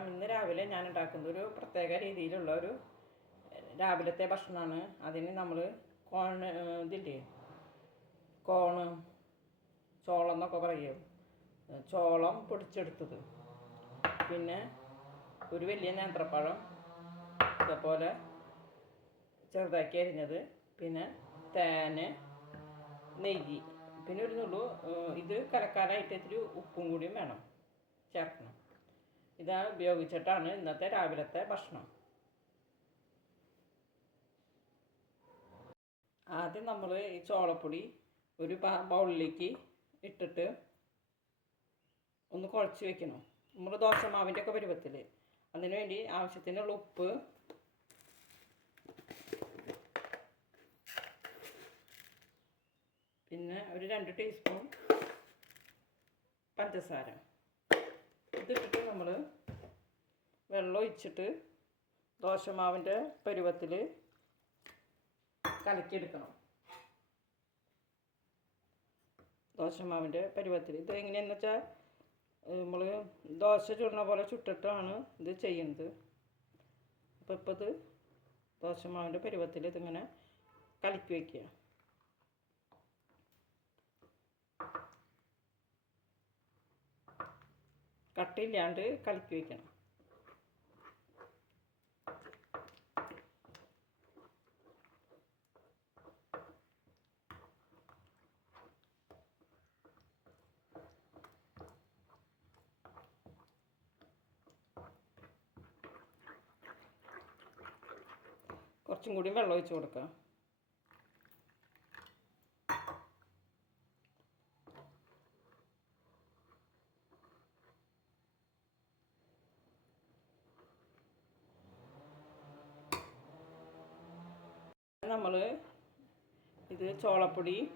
നമസ്കാരം ഇന്ന് രാവിലെ ഞാൻ ഉണ്ടാക്കുന്നത് ഒരു പ്രത്യേക രീതിയിലുള്ള ഒരു രാവിലത്തെ ഭക്ഷണമാണ്. അതിന് നമ്മൾ കോൺ ഇതില്ലേ? കോണ് ചോളം എന്നൊക്കെ പറയും. ചോളം പൊടിച്ചെടുത്തത്. പിന്നെ ഒരു വലിയ നേന്ത്രപ്പഴം ഇതേപോലെ ചെറുതാക്കി അരിഞ്ഞത്. പിന്നെ തേന് നെയ്യ്. പിന്നെ ഒരു നുള്ളു ഇത് കലക്കാനായിട്ട് ഇത്തിരി ഉപ്പും കൂടിയും വേണം ചേർക്കണം. ഇത് ഉപയോഗിച്ചിട്ടാണ് ഇന്നത്തെ രാവിലത്തെ ഭക്ഷണം. ആദ്യം നമ്മൾ ഈ ചോളപ്പൊടി ഒരു ബൗളിലേക്ക് ഇട്ടിട്ട് ഒന്ന് കുഴച്ച് വെക്കണം. നമ്മൾ ദോശമാവിന്റെ ഒക്കെ പരുവത്തിൽ അതിനുവേണ്ടി ആവശ്യത്തിനുള്ള ഉപ്പ് പിന്നെ ഒരു രണ്ട് ടീസ്പൂൺ പഞ്ചസാര. ഇതിട്ടിട്ട് നമ്മൾ വെള്ളം ഒഴിച്ചിട്ട് ദോശമാവിന്റെ പരുവത്തിൽ കലക്കിയെടുക്കണം. ദോശമാവിന്റെ പരുവത്തിൽ ഇത് എങ്ങനെയാണെന്ന് വെച്ചാൽ നമ്മൾ ദോശ ചുടുന്ന പോലെ ചുട്ടിട്ടാണ് ഇത് ചെയ്യുന്നത്. അപ്പോൾ ഇപ്പോൾ ഇത് ദോശമാവിന്റെ പരുവത്തിൽ ഇതിങ്ങനെ കലക്കി വയ്ക്കുക കട്ടിയില്ലാണ്ട് കലക്കി വയ്ക്കണം കുറച്ചും കൂടി വെള്ളം ഒഴിച്ച് കൊടുക്കാം. നമ്മൾ ഇത് ചോളപ്പൊടി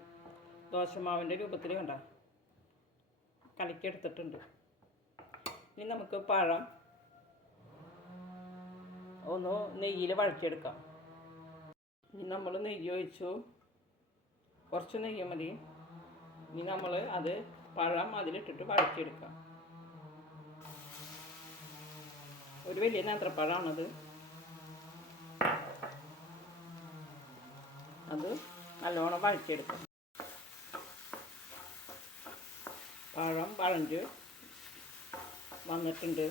ദോശമാവിന്റെ രൂപത്തിൽ കണ്ട? കലക്കിയെടുത്തിട്ടുണ്ട്. ഇനി നമുക്ക് പഴം ഒന്ന് നെയ്യിൽ വഴറ്റിയെടുക്കാം. ഇനി നമ്മൾ നെയ്യ് ഒഴിച്ചു. കുറച്ച് നെയ്യ് മതി. ഇനി നമ്മൾ അത് പഴം അതിലിട്ടിട്ട് വഴറ്റിയെടുക്കാം. ഒരു വലിയ നേന്ത്രപ്പഴമാണത്. അത് നല്ലോണം വഴറ്റിയെടുക്കും. പഴം വഴഞ്ച് വന്നിട്ടുണ്ട്.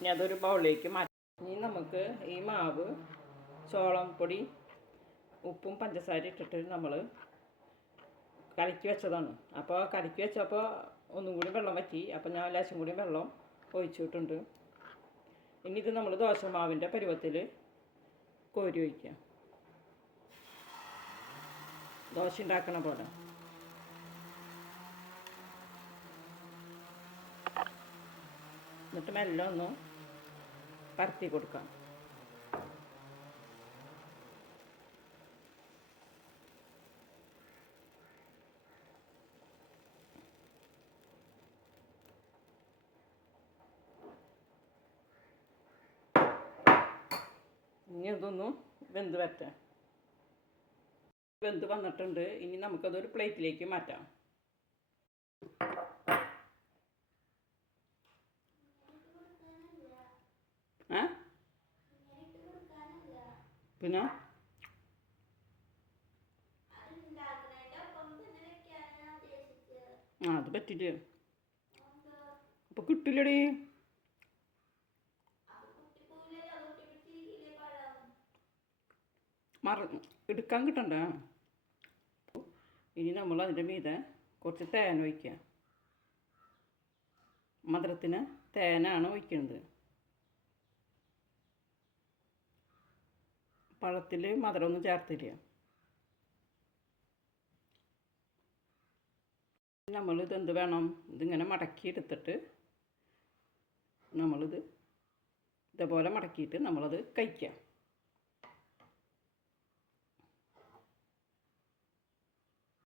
ഇനി അതൊരു ബൗളിലേക്ക് മാറ്റാം. ഇനി നമുക്ക് ഈ മാവ് ചോളം പൊടി ഉപ്പും പഞ്ചസാര ഇട്ടിട്ട് നമ്മൾ കലക്കി വെച്ചതാണ്. അപ്പോൾ കലക്കി വെച്ചപ്പോൾ ഒന്നും കൂടി വെള്ളം വറ്റി. അപ്പോൾ ഞാൻ ലേശം കൂടി വെള്ളം ഒഴിച്ചിട്ടുണ്ട് ഇനി ഇത് നമ്മൾ ദോശമാവിന്റെ പരുവത്തിൽ കോരി ഒഴിക്കുക ദോശ ഉണ്ടാക്കണ പോലെ. എന്നിട്ട് മെല്ലെ ഒന്ന് പരത്തി കൊടുക്കാം ഇനി ഇതൊന്ന് വെന്ത് വരട്ടെ. വെന്ത് വന്നിട്ടുണ്ട്. ഇനി നമുക്കതൊരു പ്ലേറ്റിലേക്ക് മാറ്റാം. പിന്നെ? ആ അത് പറ്റില്ല അപ്പൊ കിട്ടില്ലടി. മറ എടുക്കാൻ കിട്ടണ്ട. ഇനി നമ്മൾ അതിന്റെ മീതെ കുറച്ച് തേൻ ഒഴിക്കുക. മധുരത്തിന് തേനാണ് ഒഴിക്കുന്നത്. പഴത്തിൽ മധുരമൊന്നും ചേർത്തില്ല. നമ്മളിത് എന്ത് വേണം? ഇതിങ്ങനെ മടക്കി എടുത്തിട്ട് നമ്മളിത് ഇതേപോലെ മടക്കിയിട്ട് നമ്മളത് കഴിക്കുക